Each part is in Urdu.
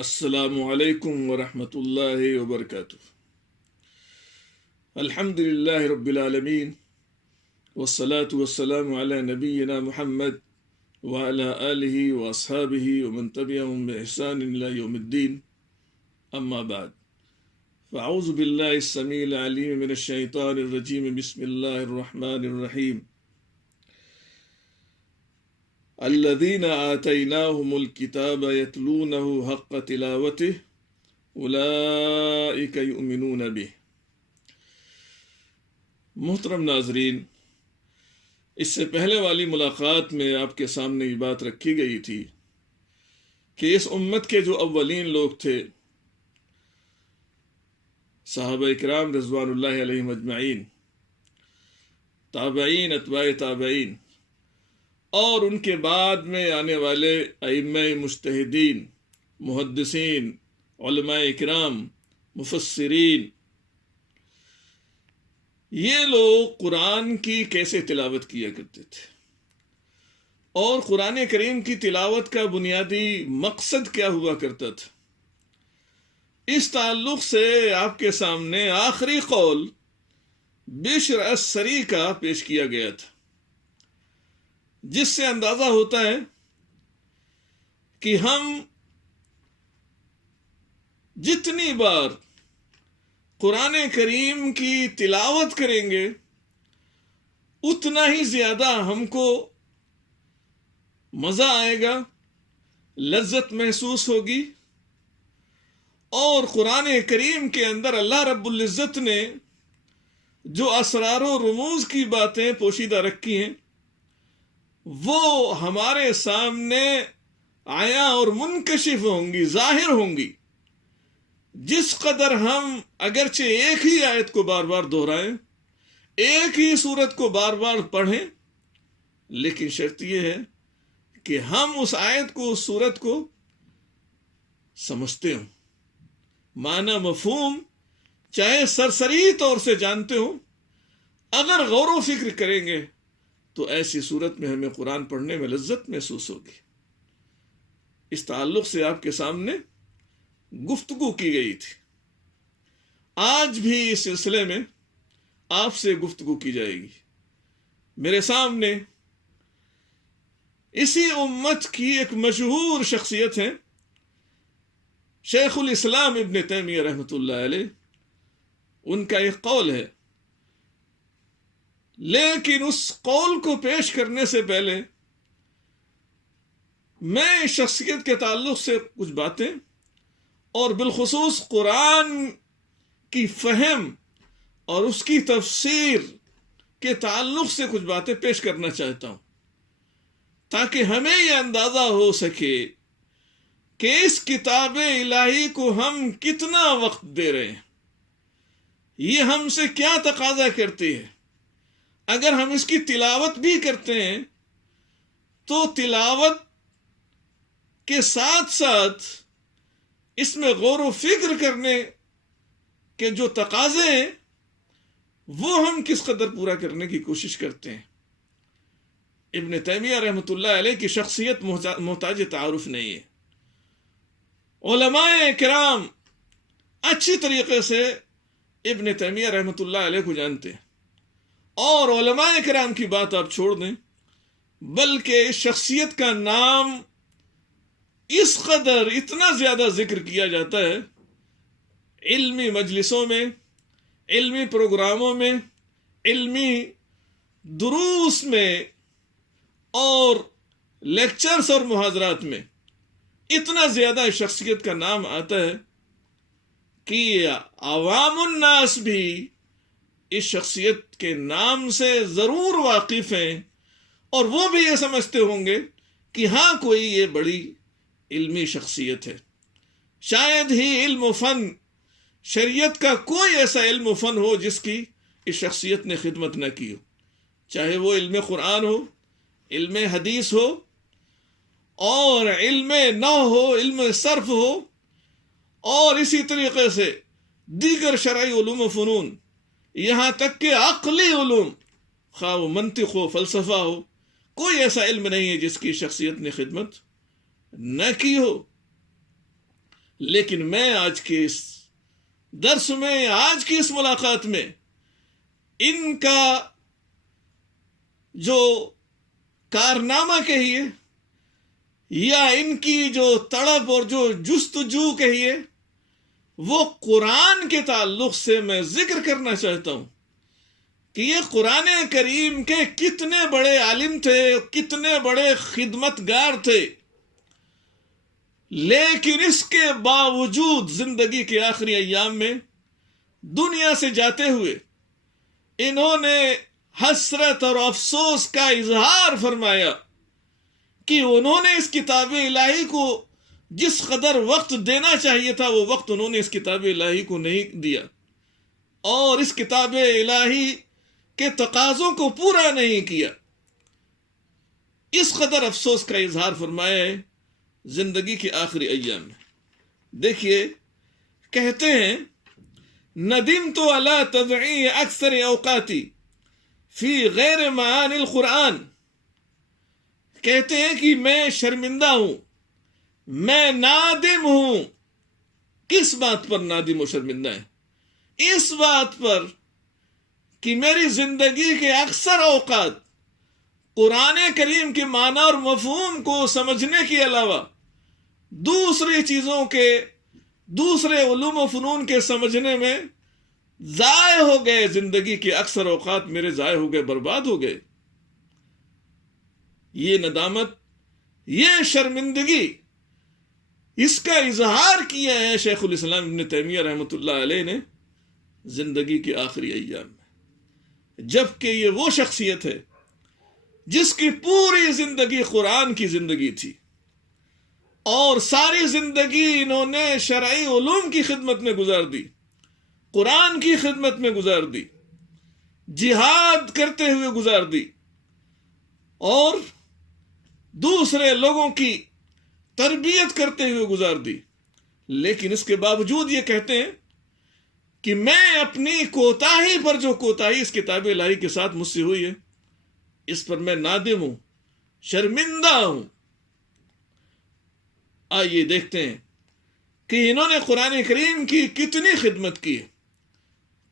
السلام علیکم ورحمۃ اللہ وبرکاتہ۔ الحمد للہ رب العالمین والصلاة والسلام علی نبینا محمد وعلی آلہ واصحابہ ومن تبعہم بإحسان الی یوم الدین، اما بعد فاعوذ باللہ السمیع العلیم من الشیطان الرجیم، بسم اللہ الرحمن الرحیم۔ الذين آتيناهم الكتاب يتلونه حق تلاوته أولئك يؤمنون به۔ محترم ناظرین، اس سے پہلے والی ملاقات میں آپ کے سامنے یہ بات رکھی گئی تھی کہ اس امت کے جو اولین لوگ تھے، صحابہ کرام رضوان اللہ علیہم اجمعین، تابعین، اتباع تابعین، اور ان کے بعد میں آنے والے ائمہ مجتہدین، محدثین، علماء کرام، مفسرین، یہ لوگ قرآن کی کیسے تلاوت کیا کرتے تھے اور قرآن کریم کی تلاوت کا بنیادی مقصد کیا ہوا کرتا تھا، اس تعلق سے آپ کے سامنے آخری قول بشر السری کا پیش کیا گیا تھا، جس سے اندازہ ہوتا ہے کہ ہم جتنی بار قرآن کریم کی تلاوت کریں گے اتنا ہی زیادہ ہم کو مزہ آئے گا، لذت محسوس ہوگی، اور قرآن کریم کے اندر اللہ رب العزت نے جو اسرار و رموز کی باتیں پوشیدہ رکھی ہیں وہ ہمارے سامنے عیاں اور منکشف ہوں گی، ظاہر ہوں گی۔ جس قدر ہم اگرچہ ایک ہی آیت کو بار بار دہرائیں، ایک ہی سورت کو بار بار پڑھیں، لیکن شرط یہ ہے کہ ہم اس آیت کو، اس سورت کو سمجھتے ہوں، معنی مفہوم چاہے سرسری طور سے جانتے ہوں، اگر غور و فکر کریں گے تو ایسی صورت میں ہمیں قرآن پڑھنے میں لذت محسوس ہوگی۔ اس تعلق سے آپ کے سامنے گفتگو کی گئی تھی، آج بھی اس سلسلے میں آپ سے گفتگو کی جائے گی۔ میرے سامنے اسی امت کی ایک مشہور شخصیت ہے شیخ الاسلام ابن تیمیہ رحمۃ اللہ علیہ، ان کا ایک قول ہے، لیکن اس قول کو پیش کرنے سے پہلے میں اس شخصیت کے تعلق سے کچھ باتیں اور بالخصوص قرآن کی فہم اور اس کی تفسیر کے تعلق سے کچھ باتیں پیش کرنا چاہتا ہوں، تاکہ ہمیں یہ اندازہ ہو سکے کہ اس کتاب الہی کو ہم کتنا وقت دے رہے ہیں، یہ ہم سے کیا تقاضا کرتی ہے۔ اگر ہم اس کی تلاوت بھی کرتے ہیں تو تلاوت کے ساتھ ساتھ اس میں غور و فکر کرنے کے جو تقاضے ہیں وہ ہم کس قدر پورا کرنے کی کوشش کرتے ہیں۔ ابن تیمیہ رحمۃ اللہ علیہ کی شخصیت محتاج تعارف نہیں ہے، علماء کرام اچھی طریقے سے ابن تیمیہ رحمۃ اللہ علیہ کو جانتے ہیں، اور علماء کرام کی بات آپ چھوڑ دیں، بلکہ اس شخصیت کا نام اس قدر اتنا زیادہ ذکر کیا جاتا ہے علمی مجلسوں میں، علمی پروگراموں میں، علمی دروس میں اور لیکچرز اور محاضرات میں، اتنا زیادہ اس شخصیت کا نام آتا ہے کہ عوام الناس بھی اس شخصیت کے نام سے ضرور واقف ہیں، اور وہ بھی یہ سمجھتے ہوں گے کہ ہاں کوئی یہ بڑی علمی شخصیت ہے۔ شاید ہی علم و فن، شریعت کا کوئی ایسا علم و فن ہو جس کی اس شخصیت نے خدمت نہ کی ہو، چاہے وہ علم قرآن ہو، علم حدیث ہو، اور علم نحو ہو، علم صرف ہو، اور اسی طریقے سے دیگر شرعی علوم و فنون، یہاں تک کہ عقلی علوم، خواہ وہ منطق ہو، فلسفہ ہو، کوئی ایسا علم نہیں ہے جس کی شخصیت نے خدمت نہ کی ہو۔ لیکن میں آج کے اس درس میں، آج کی اس ملاقات میں ان کا جو کارنامہ کہیے یا ان کی جو تڑپ اور جو جستجو کہیے، وہ قرآن کے تعلق سے میں ذکر کرنا چاہتا ہوں کہ یہ قرآن کریم کے کتنے بڑے عالم تھے، کتنے بڑے خدمتگار تھے، لیکن اس کے باوجود زندگی کے آخری ایام میں دنیا سے جاتے ہوئے انہوں نے حسرت اور افسوس کا اظہار فرمایا کہ انہوں نے اس کتاب الہی کو جس قدر وقت دینا چاہیے تھا وہ وقت انہوں نے اس کتاب الہی کو نہیں دیا، اور اس کتاب الہی کے تقاضوں کو پورا نہیں کیا۔ اس قدر افسوس کا اظہار فرمایا ہے زندگی کے آخری ایام میں۔ دیکھیے، کہتے ہیں ندمت علی تضییع اکثر اوقاتی فی غیر معانی القرآن، کہتے ہیں کہ میں شرمندہ ہوں، میں نادم ہوں۔ کس بات پر نادم و شرمندہ ہے؟ اس بات پر کہ میری زندگی کے اکثر اوقات قرآن کریم کے معنی اور مفہوم کو سمجھنے کے علاوہ دوسری چیزوں کے، دوسرے علوم و فنون کے سمجھنے میں ضائع ہو گئے۔ زندگی کے اکثر اوقات میرے ضائع ہو گئے، برباد ہو گئے۔ یہ ندامت، یہ شرمندگی، اس کا اظہار کیا ہے شیخ الاسلام ابن تیمیہ رحمۃ اللہ علیہ نے زندگی کے آخری ایام میں، جبکہ یہ وہ شخصیت ہے جس کی پوری زندگی قرآن کی زندگی تھی، اور ساری زندگی انہوں نے شرعی علوم کی خدمت میں گزار دی، قرآن کی خدمت میں گزار دی، جہاد کرتے ہوئے گزار دی، اور دوسرے لوگوں کی تربیت کرتے ہوئے گزار دی۔ لیکن اس کے باوجود یہ کہتے ہیں کہ میں اپنی کوتاہی پر، جو کوتاہی اس کتاب الہی کے ساتھ مجھ سے ہوئی ہے، اس پر میں نادم ہوں، شرمندہ ہوں۔ آئیے دیکھتے ہیں کہ انہوں نے قرآن کریم کی کتنی خدمت کی ہے،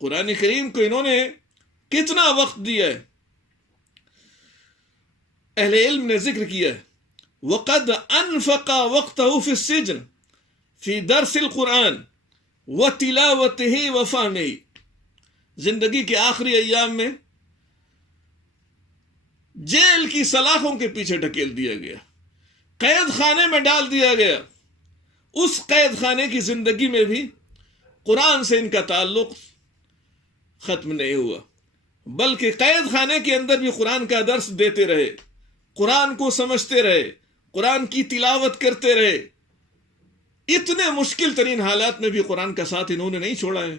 قرآن کریم کو انہوں نے کتنا وقت دیا ہے۔ اہل علم نے ذکر کیا ہے وَقَدْ أَنْفَقَ وَقْتَهُ فِي السِّجْنِ فِي دَرْسِ الْقُرْآنِ وَتِلَاوَتِهِ وَفَهْمِهِ، زندگی کے آخری ایام میں جیل کی سلاخوں کے پیچھے ڈھکیل دیا گیا، قید خانے میں ڈال دیا گیا۔ اس قید خانے کی زندگی میں بھی قرآن سے ان کا تعلق ختم نہیں ہوا، بلکہ قید خانے کے اندر بھی قرآن کا درس دیتے رہے، قرآن کو سمجھتے رہے، قرآن کی تلاوت کرتے رہے۔ اتنے مشکل ترین حالات میں بھی قرآن کا ساتھ انہوں نے نہیں چھوڑا ہے،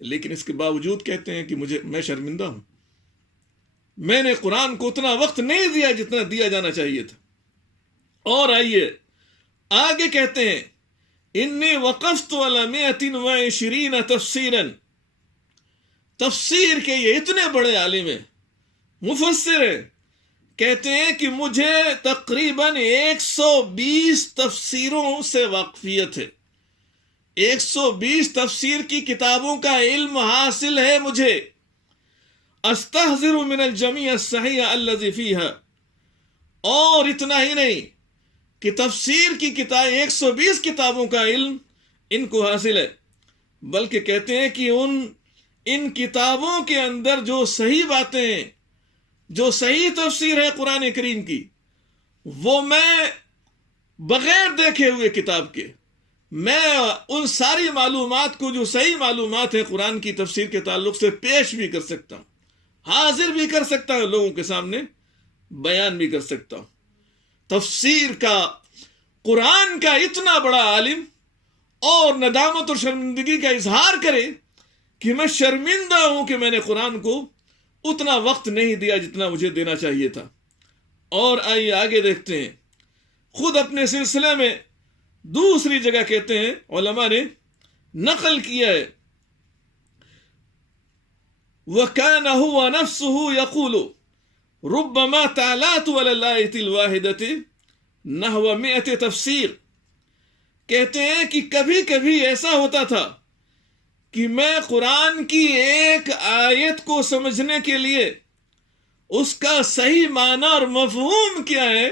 لیکن اس کے باوجود کہتے ہیں کہ میں شرمندہ ہوں، میں نے قرآن کو اتنا وقت نہیں دیا جتنا دیا جانا چاہیے تھا۔ اور آئیے آگے کہتے ہیں انی وقفت علی 120 تفسیرا، تفسیر کے یہ اتنے بڑے عالم ہیں، مفسر ہیں، کہتے ہیں کہ مجھے تقریباً 120 تفسیروں سے واقفیت ہے، 120 تفسیر کی کتابوں کا علم حاصل ہے مجھے۔ استحضر من الجمیع الصحیح الذی فیہا، اور اتنا ہی نہیں کہ تفسیر کی کتاب 120 کتابوں کا علم ان کو حاصل ہے، بلکہ کہتے ہیں کہ ان کتابوں کے اندر جو صحیح باتیں ہیں، جو صحیح تفسیر ہے قرآن کریم کی، وہ میں بغیر دیکھے ہوئے کتاب کے، میں ان ساری معلومات کو جو صحیح معلومات ہیں قرآن کی تفسیر کے تعلق سے پیش بھی کر سکتا ہوں، حاضر بھی کر سکتا ہوں، لوگوں کے سامنے بیان بھی کر سکتا ہوں۔ تفسیر کا، قرآن کا اتنا بڑا عالم اور ندامت اور شرمندگی کا اظہار کرے کہ میں شرمندہ ہوں کہ میں نے قرآن کو اتنا وقت نہیں دیا جتنا مجھے دینا چاہیے تھا۔ اور آئیے آگے دیکھتے ہیں، خود اپنے سلسلے میں دوسری جگہ کہتے ہیں، علماء نے نقل کیا ہے، وَكَانَ هُوَ نَفْسُهُ يَقُولُ رُبَّمَا تَعْلَاتُ عَلَى الْآيَةِ الْوَاحِدَةِ نَحْوَ 100 تفسیر، کہتے ہیں کہ کبھی کبھی ایسا ہوتا تھا کہ میں قرآن کی ایک آیت کو سمجھنے کے لیے اس کا صحیح معنی اور مفہوم کیا ہے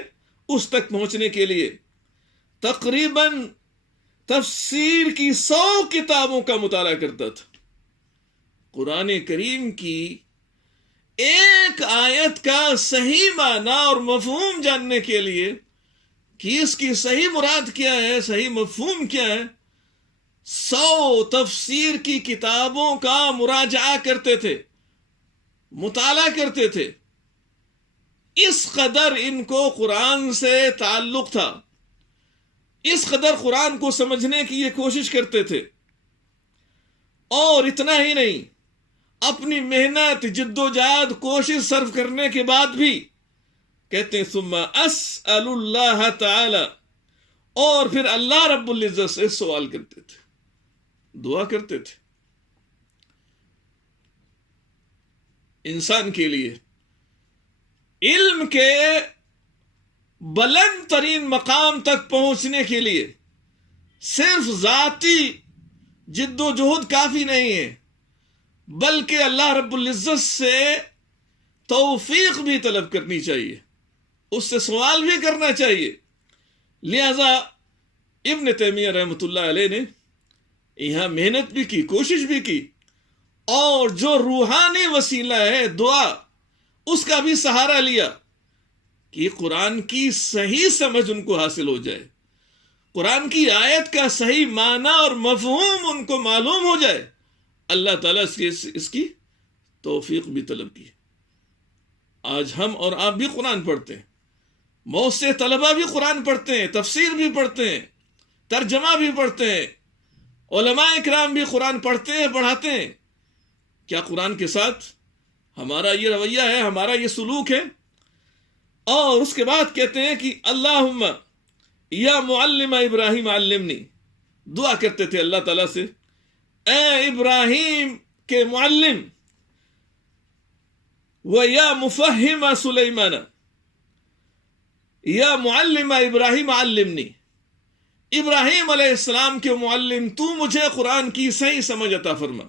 اس تک پہنچنے کے لیے تقریباً تفسیر کی 100 کتابوں کا مطالعہ کرتا تھا. قرآن کریم کی ایک آیت کا صحیح معنی اور مفہوم جاننے کے لیے کہ اس کی صحیح مراد کیا ہے، صحیح مفہوم کیا ہے، 100 تفسیر کی کتابوں کا مراجعہ کرتے تھے، مطالعہ کرتے تھے. اس قدر ان کو قرآن سے تعلق تھا، اس قدر قرآن کو سمجھنے کی یہ کوشش کرتے تھے. اور اتنا ہی نہیں، اپنی محنت، جد و جہد، کوشش صرف کرنے کے بعد بھی کہتے ہیں ثم اسأل اللہ تعالی، اور پھر اللہ رب العزت سے سوال کرتے تھے، دعا کرتے تھے. انسان کے لیے علم کے بلند ترین مقام تک پہنچنے کے لیے صرف ذاتی جد و جہد کافی نہیں ہے، بلکہ اللہ رب العزت سے توفیق بھی طلب کرنی چاہیے، اس سے سوال بھی کرنا چاہیے. لہذا ابن تیمیہ رحمۃ اللہ علیہ نے یہاں محنت بھی کی، کوشش بھی کی، اور جو روحانی وسیلہ ہے دعا، اس کا بھی سہارا لیا کہ قرآن کی صحیح سمجھ ان کو حاصل ہو جائے، قرآن کی آیت کا صحیح معنی اور مفہوم ان کو معلوم ہو جائے. اللہ تعالیٰ اس کی توفیق بھی طلب کی. آج ہم اور آپ بھی قرآن پڑھتے ہیں، بہت سے طلبہ بھی قرآن پڑھتے ہیں، تفسیر بھی پڑھتے ہیں، ترجمہ بھی پڑھتے ہیں، علماء اکرام بھی قرآن پڑھتے ہیں، پڑھاتے ہیں. کیا قرآن کے ساتھ ہمارا یہ رویہ ہے، ہمارا یہ سلوک ہے؟ اور اس کے بعد کہتے ہیں کہ اللہم یا معلم ابراہیم علمنی، دعا کرتے تھے اللہ تعالیٰ سے، اے ابراہیم کے معلم، و یا مفہم سلیمان، یا معلم ابراہیم علمنی، ابراہیم علیہ السلام کے معلم تو مجھے قرآن کی صحیح سمجھ عطا فرما،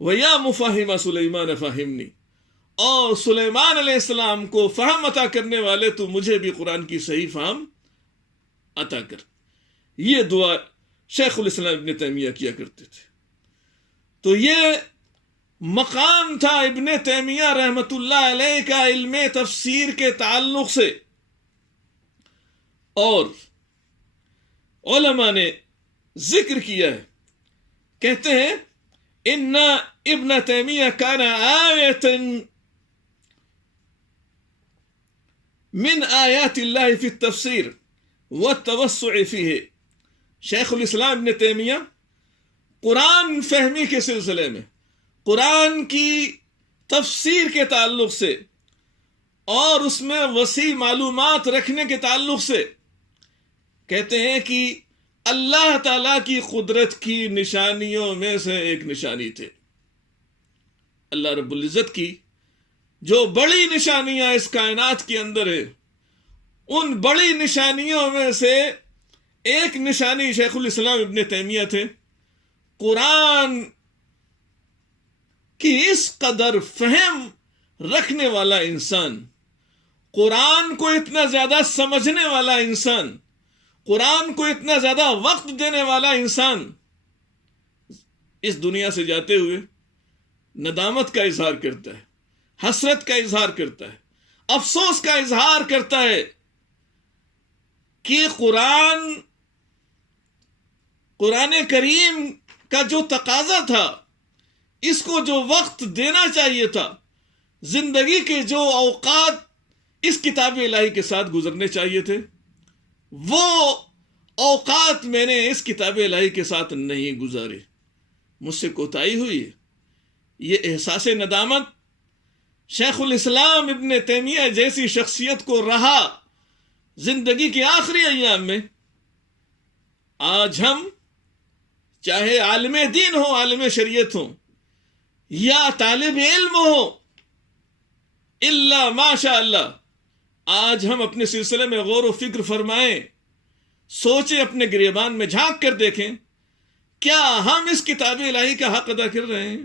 وَيَا مُفَهِمَ سُلَيْمَانَ فَهِمْنِي، اور سلیمان علیہ السلام کو فہم عطا کرنے والے تو مجھے بھی قرآن کی صحیح فہم عطا کر. یہ دعا شیخ الاسلام ابن تیمیہ کیا کرتے تھے. تو یہ مقام تھا ابن تیمیہ رحمۃ اللہ علیہ کا علم تفسیر کے تعلق سے. اور علماء نے ذکر کیا ہے، کہتے ہیں ان ابن تیمیہ کان آیۃ من آیات اللہ فی التفسیر والتوسع فیہ. شیخ الاسلام ابن تیمیہ قرآن فہمی کے سلسلے میں، قرآن کی تفسیر کے تعلق سے اور اس میں وسیع معلومات رکھنے کے تعلق سے کہتے ہیں کہ اللہ تعالیٰ کی قدرت کی نشانیوں میں سے ایک نشانی تھے. اللہ رب العزت کی جو بڑی نشانیاں اس کائنات کے اندر ہے، ان بڑی نشانیوں میں سے ایک نشانی شیخ الاسلام ابن تیمیہ تھے. قرآن کی اس قدر فہم رکھنے والا انسان، قرآن کو اتنا زیادہ سمجھنے والا انسان، قرآن کو اتنا زیادہ وقت دینے والا انسان اس دنیا سے جاتے ہوئے ندامت کا اظہار کرتا ہے، حسرت کا اظہار کرتا ہے، افسوس کا اظہار کرتا ہے کہ قرآن کریم کا جو تقاضا تھا، اس کو جو وقت دینا چاہیے تھا، زندگی کے جو اوقات اس کتاب الہی کے ساتھ گزرنے چاہیے تھے، وہ اوقات میں نے اس کتاب الہی کے ساتھ نہیں گزارے، مجھ سے کوتاہی ہوئی ہے. یہ احساس ندامت شیخ الاسلام ابن تیمیہ جیسی شخصیت کو رہا زندگی کے آخری ایام میں. آج ہم چاہے عالم دین ہو، عالم شریعت ہو، یا طالب علم ہو، الا ماشاء اللہ، آج ہم اپنے سلسلے میں غور و فکر فرمائیں سوچیں، اپنے گریبان میں جھانک کر دیکھیں، کیا ہم اس کتاب الہی کا حق ادا کر رہے ہیں؟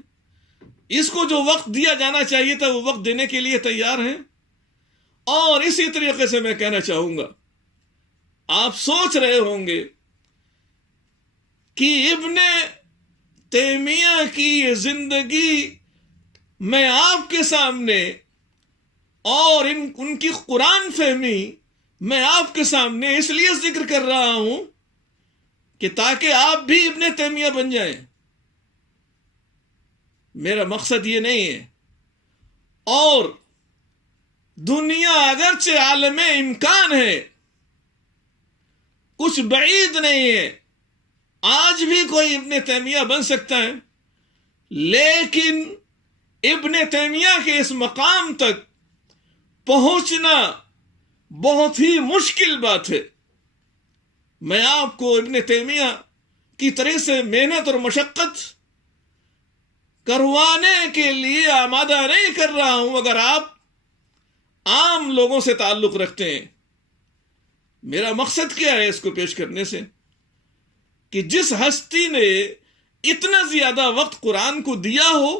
اس کو جو وقت دیا جانا چاہیے تھا وہ وقت دینے کے لیے تیار ہیں؟ اور اسی طریقے سے میں کہنا چاہوں گا، آپ سوچ رہے ہوں گے کہ ابن تیمیہ کی یہ زندگی میں آپ کے سامنے اور ان کی قرآن فہمی میں آپ کے سامنے اس لیے ذکر کر رہا ہوں کہ تاکہ آپ بھی ابن تیمیہ بن جائیں۔ میرا مقصد یہ نہیں ہے، اور دنیا اگرچہ عالم امکان ہے، کچھ بعید نہیں ہے، آج بھی کوئی ابن تیمیہ بن سکتا ہے، لیکن ابن تیمیہ کے اس مقام تک پہنچنا بہت ہی مشکل بات ہے۔ میں آپ کو ابن تیمیہ کی طرح سے محنت اور مشقت کروانے کے لیے آمادہ نہیں کر رہا ہوں اگر آپ عام لوگوں سے تعلق رکھتے ہیں۔ میرا مقصد کیا ہے اس کو پیش کرنے سے، کہ جس ہستی نے اتنا زیادہ وقت قرآن کو دیا ہو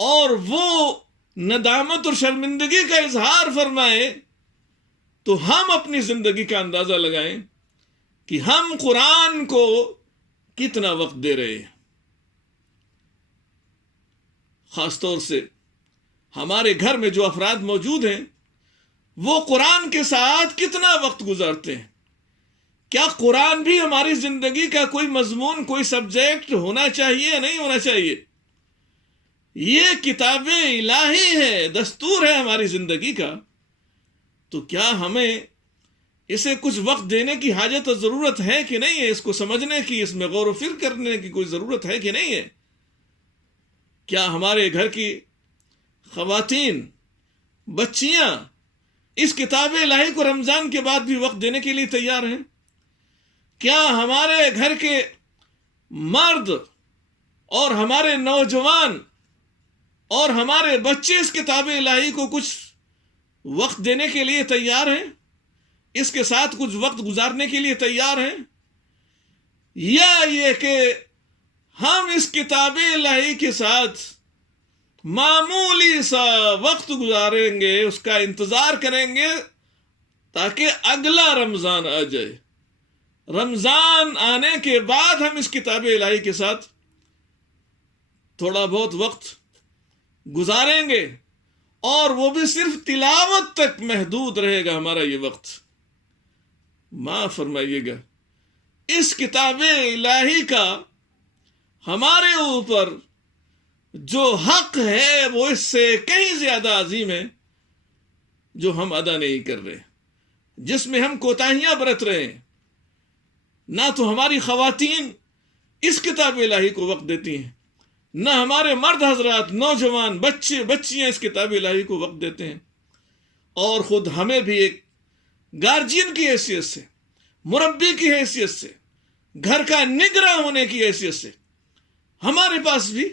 اور وہ ندامت اور شرمندگی کا اظہار فرمائے، تو ہم اپنی زندگی کا اندازہ لگائیں کہ ہم قرآن کو کتنا وقت دے رہے ہیں۔ خاص طور سے ہمارے گھر میں جو افراد موجود ہیں وہ قرآن کے ساتھ کتنا وقت گزارتے ہیں؟ کیا قرآن بھی ہماری زندگی کا کوئی مضمون، کوئی سبجیکٹ ہونا چاہیے یا نہیں ہونا چاہیے؟ یہ کتاب الہی ہے، دستور ہے ہماری زندگی کا، تو کیا ہمیں اسے کچھ وقت دینے کی حاجت اور ضرورت ہے کہ نہیں ہے؟ اس کو سمجھنے کی، اس میں غور و فکر کرنے کی کوئی ضرورت ہے کہ نہیں ہے؟ کیا ہمارے گھر کی خواتین، بچیاں اس کتاب الہی کو رمضان کے بعد بھی وقت دینے کے لیے تیار ہیں؟ کیا ہمارے گھر کے مرد اور ہمارے نوجوان اور ہمارے بچے اس کتاب الہی کو کچھ وقت دینے کے لیے تیار ہیں؟ اس کے ساتھ کچھ وقت گزارنے کے لیے تیار ہیں؟ یا یہ کہ ہم اس کتاب الہی کے ساتھ معمولی سا وقت گزاریں گے، اس کا انتظار کریں گے تاکہ اگلا رمضان آ جائے، رمضان آنے کے بعد ہم اس کتاب الہی کے ساتھ تھوڑا بہت وقت گزاریں گے، اور وہ بھی صرف تلاوت تک محدود رہے گا ہمارا یہ وقت؟ معاف فرمائیے گا، اس کتاب الہی کا ہمارے اوپر جو حق ہے وہ اس سے کہیں زیادہ عظیم ہے، جو ہم ادا نہیں کر رہے، جس میں ہم کوتاہیاں برت رہے ہیں۔ نہ تو ہماری خواتین اس کتاب الہی کو وقت دیتی ہیں، نہ ہمارے مرد حضرات، نوجوان، بچے بچیاں اس کتاب الہی کو وقت دیتے ہیں، اور خود ہمیں بھی ایک گارجین کی حیثیت سے، مربی کی حیثیت سے، گھر کا نگراں ہونے کی حیثیت سے ہمارے پاس بھی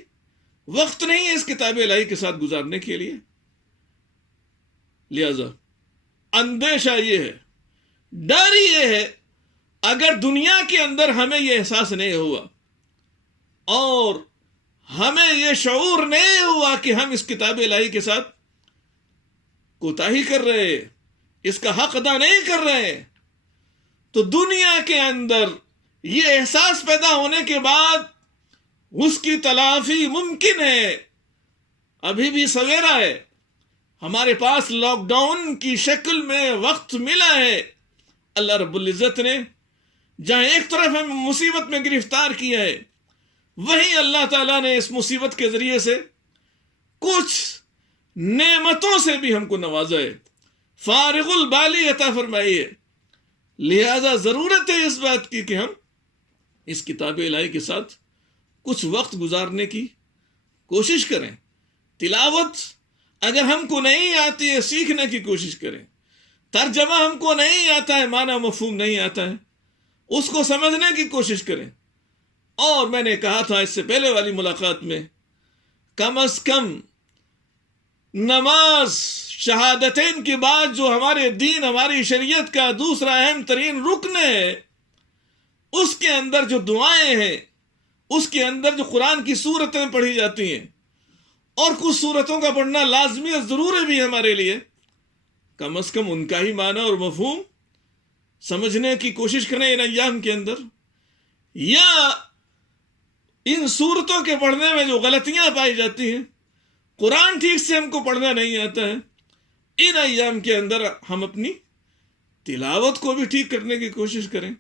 وقت نہیں ہے اس کتاب الہی کے ساتھ گزارنے کے لیے۔ لہذا اندیشہ یہ ہے، ڈر یہ ہے، اگر دنیا کے اندر ہمیں یہ احساس نہیں ہوا اور ہمیں یہ شعور نہیں ہوا کہ ہم اس کتاب الہی کے ساتھ کوتاہی کر رہے ہیں، اس کا حق ادا نہیں کر رہے ہیں، تو دنیا کے اندر یہ احساس پیدا ہونے کے بعد اس کی تلافی ممکن ہے۔ ابھی بھی سویرا ہے، ہمارے پاس لاک ڈاؤن کی شکل میں وقت ملا ہے۔ اللہ رب العزت نے جہاں ایک طرف ہمیں مصیبت میں گرفتار کیا ہے، وہیں اللہ تعالیٰ نے اس مصیبت کے ذریعے سے کچھ نعمتوں سے بھی ہم کو نوازا ہے، فارغ البالی عطا فرمائی ہے۔ لہذا ضرورت ہے اس بات کی کہ ہم اس کتاب الہی کے ساتھ کچھ وقت گزارنے کی کوشش کریں۔ تلاوت اگر ہم کو نہیں آتی ہے، سیکھنے کی کوشش کریں۔ ترجمہ ہم کو نہیں آتا ہے، معنی مفہوم نہیں آتا ہے، اس کو سمجھنے کی کوشش کریں۔ اور میں نے کہا تھا اس سے پہلے والی ملاقات میں، کم از کم نماز شہادتین کے بعد جو ہمارے دین ہماری شریعت کا دوسرا اہم ترین رکن ہے، اس کے اندر جو دعائیں ہیں، اس کے اندر جو قرآن کی سورتیں پڑھی جاتی ہیں، اور کچھ سورتوں کا پڑھنا لازمی اور ضروری بھی ہے ہمارے لیے، کم از کم ان کا ہی معنی اور مفہوم سمجھنے کی کوشش کریں ان ایام کے اندر. یا ان سورتوں کے پڑھنے میں جو غلطیاں پائی جاتی ہیں، قرآن ٹھیک سے ہم کو پڑھنا نہیں آتا ہے، ان ایام کے اندر ہم اپنی تلاوت کو بھی ٹھیک کرنے کی کوشش کریں،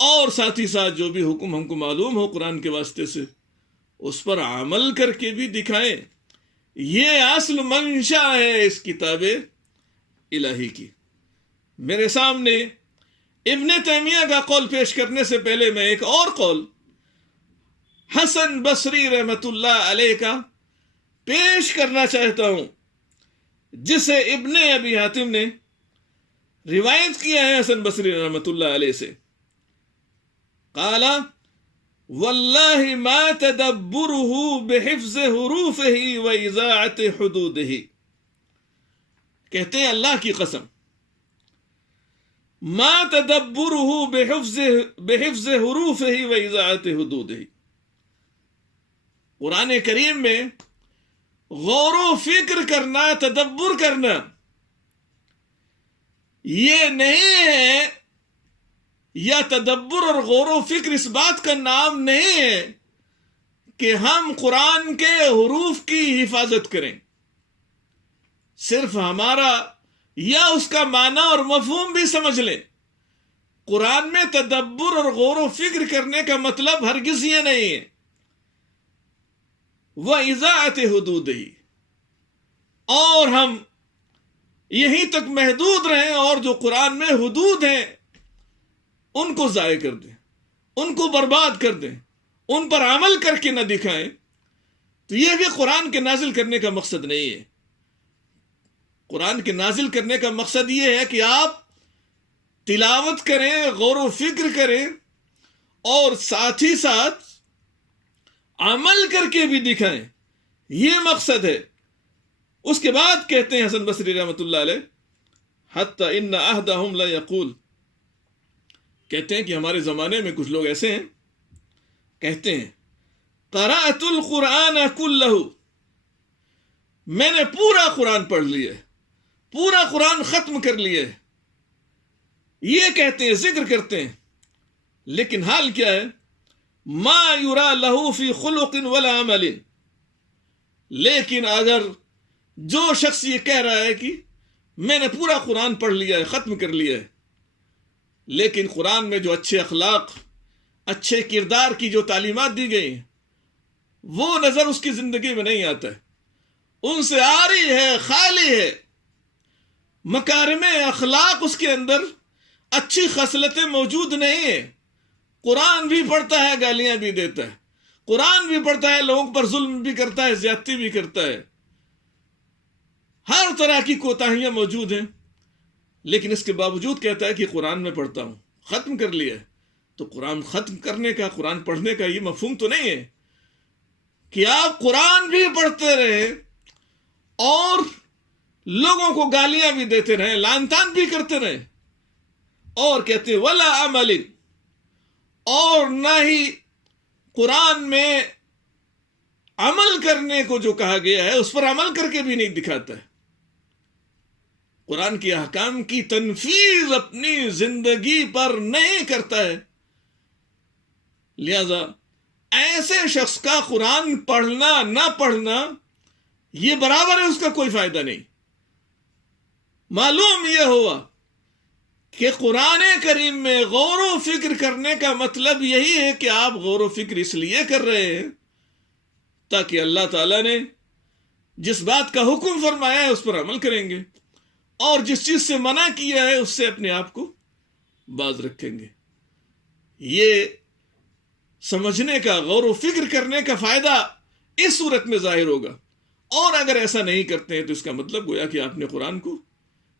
اور ساتھ ہی ساتھ جو بھی حکم ہم کو معلوم ہو قرآن کے واسطے سے اس پر عمل کر کے بھی دکھائیں. یہ اصل منشا ہے اس کتاب الہی کی. میرے سامنے ابن تیمیہ کا قول پیش کرنے سے پہلے میں ایک اور قول حسن بصری رحمت اللہ علیہ کا پیش کرنا چاہتا ہوں، جسے ابن ابی حاتم نے روایت کیا ہے حسن بصری رحمت اللہ علیہ سے. قال واللہ ما تدبرہ بحفظ حروفہ و اذاعت حدودہ، کہتے ہیں اللہ کی قسم، ما تدبرہ بحفظ حروفہ و اذاعت حدودہ، قرآن کریم میں غور و فکر کرنا، تدبر کرنا، یہ نہیں ہے، یا تدبر اور غور و فکر اس بات کا نام نہیں ہے کہ ہم قرآن کے حروف کی حفاظت کریں. صرف ہمارا یا اس کا معنی اور مفہوم بھی سمجھ لیں. قرآن میں تدبر اور غور و فکر کرنے کا مطلب ہرگز یہ نہیں ہے. وَإِذَاعَتِ حُدُودِهِ، اور ہم یہیں تک محدود رہیں، اور جو قرآن میں حدود ہیں ان کو ضائع کر دیں، ان کو برباد کر دیں، ان پر عمل کر کے نہ دکھائیں، تو یہ بھی قرآن کے نازل کرنے کا مقصد نہیں ہے. قرآن کے نازل کرنے کا مقصد یہ ہے کہ آپ تلاوت کریں، غور و فکر کریں، اور ساتھ ہی ساتھ عمل کر کے بھی دکھائیں، یہ مقصد ہے. اس کے بعد کہتے ہیں حسن بصری رحمۃ اللہ علیہ، حتی ان احدہم لیقول، کہتے ہیں کہ ہمارے زمانے میں کچھ لوگ ایسے ہیں، کہتے ہیں قرأت القرآن کلہ، میں نے پورا قرآن پڑھ لیا، پورا قرآن ختم کر لیا. یہ کہتے ہیں، ذکر کرتے ہیں، لیکن حال کیا ہے؟ ما یرا لہ فی خلق ولا عمل، لیکن اگر جو شخص یہ کہہ رہا ہے کہ میں نے پورا قرآن پڑھ لیا ہے، ختم کر لیا ہے، لیکن قرآن میں جو اچھے اخلاق، اچھے کردار کی جو تعلیمات دی گئی ہیں وہ نظر اس کی زندگی میں نہیں آتا ہے، ان سے عاری ہے، خالی ہے، مکارم اخلاق اس کے اندر، اچھی خصلتیں موجود نہیں ہیں. قرآن بھی پڑھتا ہے، گالیاں بھی دیتا ہے، قرآن بھی پڑھتا ہے، لوگوں پر ظلم بھی کرتا ہے، زیادتی بھی کرتا ہے، ہر طرح کی کوتاہیاں موجود ہیں، لیکن اس کے باوجود کہتا ہے کہ قرآن میں پڑھتا ہوں، ختم کر لیا ہے. تو قرآن ختم کرنے کا، قرآن پڑھنے کا یہ مفہوم تو نہیں ہے کہ آپ قرآن بھی پڑھتے رہے اور لوگوں کو گالیاں بھی دیتے رہے، لعن طعن بھی کرتے رہے، اور کہتے ہیں ولا عمل، اور نہ ہی قرآن میں عمل کرنے کو جو کہا گیا ہے اس پر عمل کر کے بھی نہیں دکھاتا ہے. قرآن کے احکام کی تنفیذ اپنی زندگی پر نہیں کرتا ہے. لہذا ایسے شخص کا قرآن پڑھنا نہ پڑھنا یہ برابر ہے، اس کا کوئی فائدہ نہیں. معلوم یہ ہوا کہ قرآن کریم میں غور و فکر کرنے کا مطلب یہی ہے کہ آپ غور و فکر اس لیے کر رہے ہیں تاکہ اللہ تعالیٰ نے جس بات کا حکم فرمایا ہے اس پر عمل کریں گے، اور جس چیز سے منع کیا ہے اس سے اپنے آپ کو باز رکھیں گے. یہ سمجھنے کا، غور و فکر کرنے کا فائدہ اس صورت میں ظاہر ہوگا. اور اگر ایسا نہیں کرتے ہیں تو اس کا مطلب گویا کہ آپ نے قرآن کو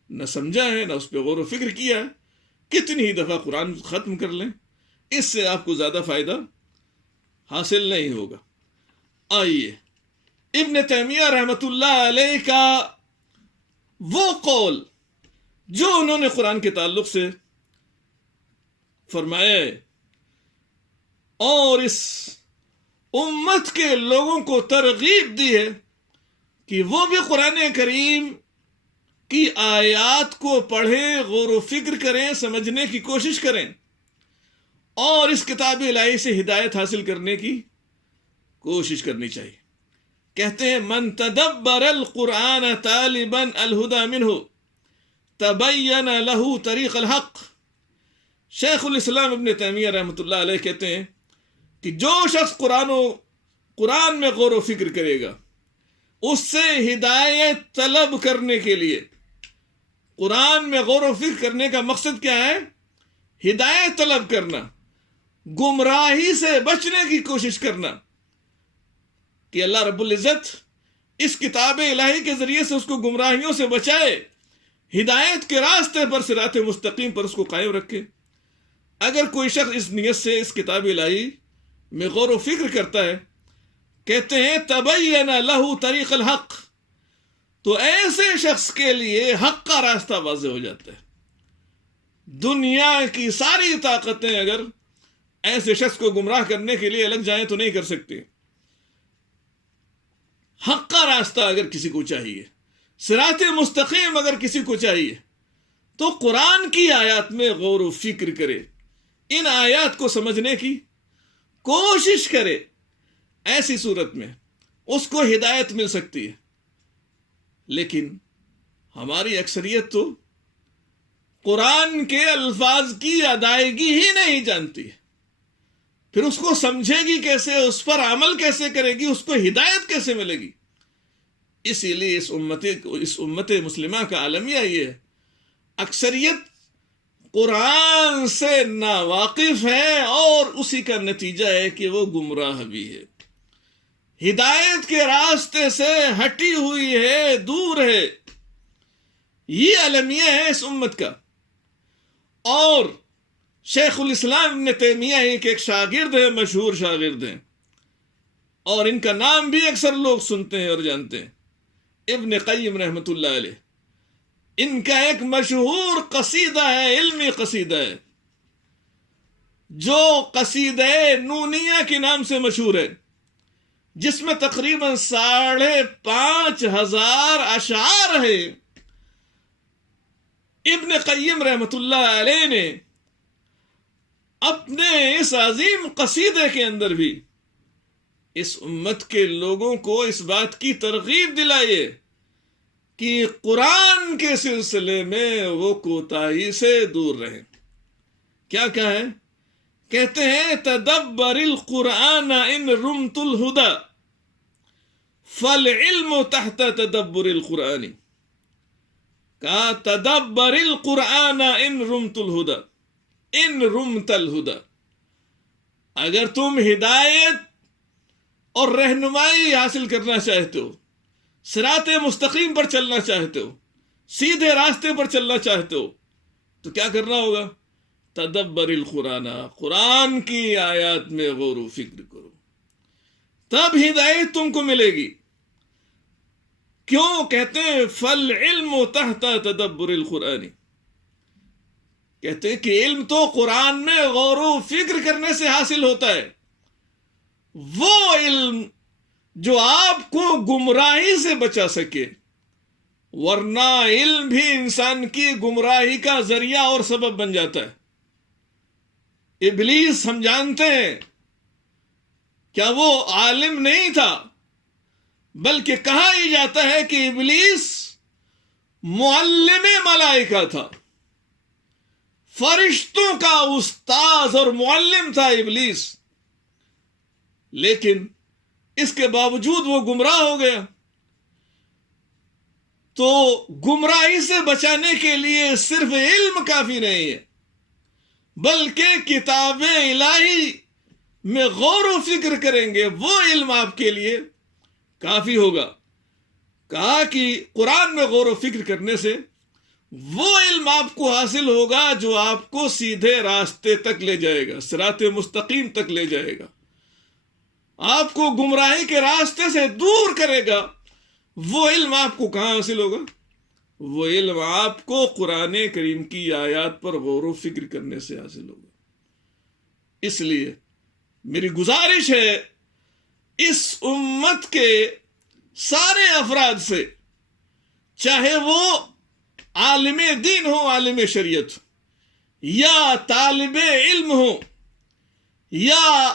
نہ سمجھا ہے، نہ اس پہ غور و فکر کیا ہے. کتنی ہی دفعہ قرآن ختم کر لیں، اس سے آپ کو زیادہ فائدہ حاصل نہیں ہوگا. آئیے ابن تیمیہ رحمۃ اللہ علیہ کا وہ قول جو انہوں نے قرآن کے تعلق سے فرمایا ہے اور اس امت کے لوگوں کو ترغیب دی ہے کہ وہ بھی قرآن کریم کی آیات کو پڑھیں، غور و فکر کریں، سمجھنے کی کوشش کریں اور اس کتاب الہی سے ہدایت حاصل کرنے کی کوشش کرنی چاہیے۔ کہتے ہیں من تدبر القرآن طالبا الہدی منہ تبین لہ طریق الحق۔ شیخ الاسلام ابن تیمیہ رحمۃ اللہ علیہ کہتے ہیں کہ جو شخص قرآن میں غور و فکر کرے گا، اس سے ہدایت طلب کرنے کے لیے، قرآن میں غور و فکر کرنے کا مقصد کیا ہے؟ ہدایت طلب کرنا، گمراہی سے بچنے کی کوشش کرنا، کہ اللہ رب العزت اس کتاب الہی کے ذریعے سے اس کو گمراہیوں سے بچائے، ہدایت کے راستے پر، صراط مستقیم پر اس کو قائم رکھے۔ اگر کوئی شخص اس نیت سے اس کتاب الہی میں غور و فکر کرتا ہے، کہتے ہیں تبین لہ طریق الحق، تو ایسے شخص کے لیے حق کا راستہ واضح ہو جاتا ہے۔ دنیا کی ساری طاقتیں اگر ایسے شخص کو گمراہ کرنے کے لیے لگ جائیں تو نہیں کر سکتے۔ حق کا راستہ اگر کسی کو چاہیے، صراط مستقیم اگر کسی کو چاہیے، تو قرآن کی آیات میں غور و فکر کرے، ان آیات کو سمجھنے کی کوشش کرے۔ ایسی صورت میں اس کو ہدایت مل سکتی ہے۔ لیکن ہماری اکثریت تو قرآن کے الفاظ کی ادائیگی ہی نہیں جانتی، پھر اس کو سمجھے گی کیسے، اس پر عمل کیسے کرے گی، اس کو ہدایت کیسے ملے گی؟ اسی لیے اس امت مسلمہ کا عالمیہ یہ ہے، اکثریت قرآن سے ناواقف ہے اور اسی کا نتیجہ ہے کہ وہ گمراہ بھی ہے، ہدایت کے راستے سے ہٹی ہوئی ہے، دور ہے۔ یہ عالمیہ ہے اس امت کا۔ اور شیخ الاسلام ابن تیمیہ کے ایک شاگرد ہیں، مشہور شاگرد ہیں، اور ان کا نام بھی اکثر لوگ سنتے ہیں اور جانتے ہیں، ابن قیم رحمۃ اللہ علیہ۔ ان کا ایک مشہور قصیدہ ہے، علمی قصیدہ ہے، جو قصیدہ نونیہ کے نام سے مشہور ہے، جس میں تقریباً 5,500 اشعار ہیں۔ ابن قیم رحمۃ اللہ علیہ نے اپنے اس عظیم قصیدے کے اندر بھی اس امت کے لوگوں کو اس بات کی ترغیب دلائی ہے کہ قرآن کے سلسلے میں وہ کوتاہی سے دور رہیں۔ کیا کہا ہے؟ کہتے ہیں تدبر القرآن ان رمت الہدی فالعلم تحت تدبر القرآن۔ کہا تدبر القرآن ان رمت الہدی، ان رمت الہدی، اگر تم ہدایت اور رہنمائی حاصل کرنا چاہتے ہو، صراط مستقیم پر چلنا چاہتے ہو، سیدھے راستے پر چلنا چاہتے ہو، تو کیا کرنا ہوگا؟ تدبر القرآن، قرآن کی آیات میں غور و فکر کرو، تب ہدایت تم کو ملے گی۔ کیوں؟ کہتے ہیں فالعلم تحت تدبر القرآن، کہتے ہیں کہ علم تو قرآن میں غور و فکر کرنے سے حاصل ہوتا ہے، وہ علم جو آپ کو گمراہی سے بچا سکے، ورنہ علم بھی انسان کی گمراہی کا ذریعہ اور سبب بن جاتا ہے۔ ابلیس ہم جانتے ہیں، کیا وہ عالم نہیں تھا؟ بلکہ کہا ہی جاتا ہے کہ ابلیس معلم ملائکہ تھا، فرشتوں کا استاذ اور معلم تھا ابلیس، لیکن اس کے باوجود وہ گمراہ ہو گیا۔ تو گمراہی سے بچانے کے لیے صرف علم کافی نہیں ہے، بلکہ کتاب الہی میں غور و فکر کریں گے، وہ علم آپ کے لیے کافی ہوگا۔ کہا کہ قرآن میں غور و فکر کرنے سے وہ علم آپ کو حاصل ہوگا جو آپ کو سیدھے راستے تک لے جائے گا، صراط مستقیم تک لے جائے گا۔ آپ کو گمراہی کے راستے سے دور کرے گا، وہ علم آپ کو کہاں حاصل ہوگا؟ وہ علم آپ کو قرآن کریم کی آیات پر غور و فکر کرنے سے حاصل ہوگا۔ اس لیے میری گزارش ہے اس امت کے سارے افراد سے، چاہے وہ عالم دین ہو، عالم شریعت، یا طالب علم ہو، یا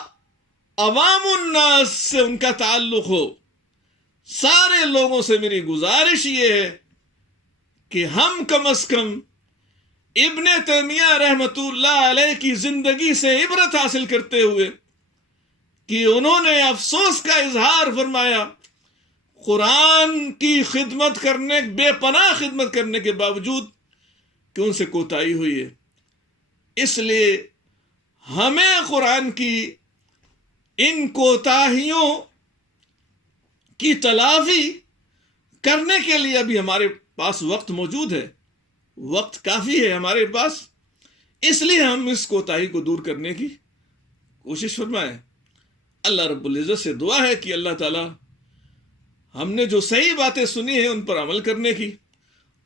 عوام الناس سے ان کا تعلق ہو، سارے لوگوں سے میری گزارش یہ ہے کہ ہم کم از کم ابن تیمیہ رحمۃ اللہ علیہ کی زندگی سے عبرت حاصل کرتے ہوئے کہ انہوں نے افسوس کا اظہار فرمایا، قرآن کی خدمت کرنے، بے پناہ خدمت کرنے کے باوجود کہ ان سے کوتاہی ہوئی ہے۔ اس لیے ہمیں قرآن کی ان کوتاہیوں کی تلافی کرنے کے لیے ابھی ہمارے پاس وقت موجود ہے، وقت کافی ہے ہمارے پاس، اس لیے ہم اس کوتاہی کو دور کرنے کی کوشش فرمائیں۔ اللہ رب العزت سے دعا ہے کہ اللہ تعالی ہم نے جو صحیح باتیں سنی ہیں ان پر عمل کرنے کی،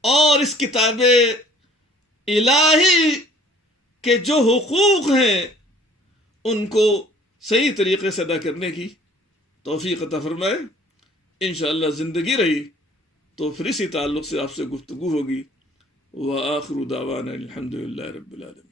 اور اس کتاب الہی کے جو حقوق ہیں ان کو صحیح طریقے سے ادا کرنے کی توفیق عطا فرمائے۔ انشاءاللہ زندگی رہی تو پھر اسی تعلق سے آپ سے گفتگو ہوگی۔ وآخر دعوانا الحمدللہ رب العالمین۔